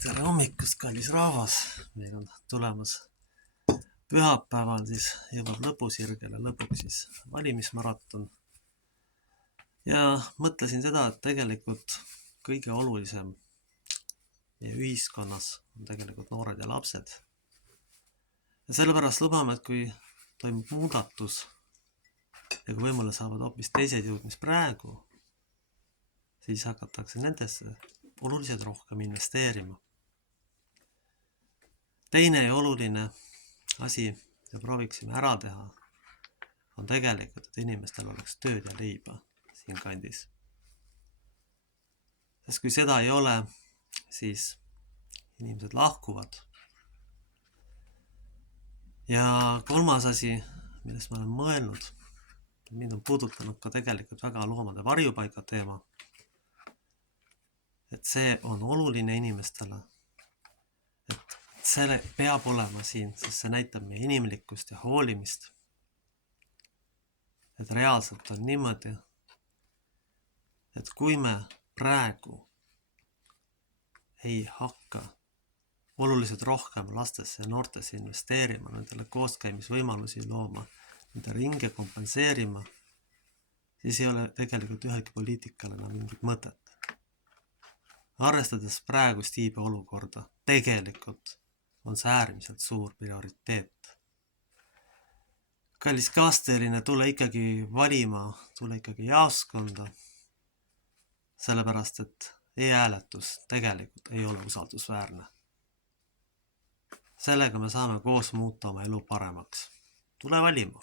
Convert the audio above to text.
Tere hommikust, kallis rahvas! Meil on tulemas pühapäeval, siis jõuab lõpusirgele lõpuks siis valimismaraton. Ja mõtlesin seda, et tegelikult kõige olulisem meie ühiskonnas on tegelikult noored ja lapsed. Ja sellepärast lubame, et kui toimub muudatus ja kui võimule saavad hoopis teised jõud, mis praegu, siis hakatakse nendesse oluliselt rohkem investeerima. Teine ja oluline asi, mida prooviksime ära teha, on tegelikult, et inimestel oleks tööd ja leiba siin kandis. Sest kui seda ei ole, siis inimesed lahkuvad. Ja kolmas asi, millest ma olen mõelnud, mind on puudutanud ka tegelikult väga loomade varjupaiga teema, et see on oluline inimestele, et see peab olema siin, sest see näitab meie inimlikkust ja hoolimist. Et reaalselt on niimoodi, et kui me praegu ei hakka oluliselt rohkem lastesse ja noortesse investeerima, nendele kooskäimisvõimalusi looma, nende ringe kompenseerima, siis ei ole tegelikult ühelgi poliitikal enam mingit mõtet. Arvestades praegust iibe olukorda, tegelikult on see äärmiselt suur prioriteet. Kallis kaasteeline, tule ikkagi valima, tule ikkagi jaoskonda, sellepärast et e-hääletus tegelikult ei ole usaldusväärne. Sellega me saame koos muuta oma elu paremaks. Tule valima!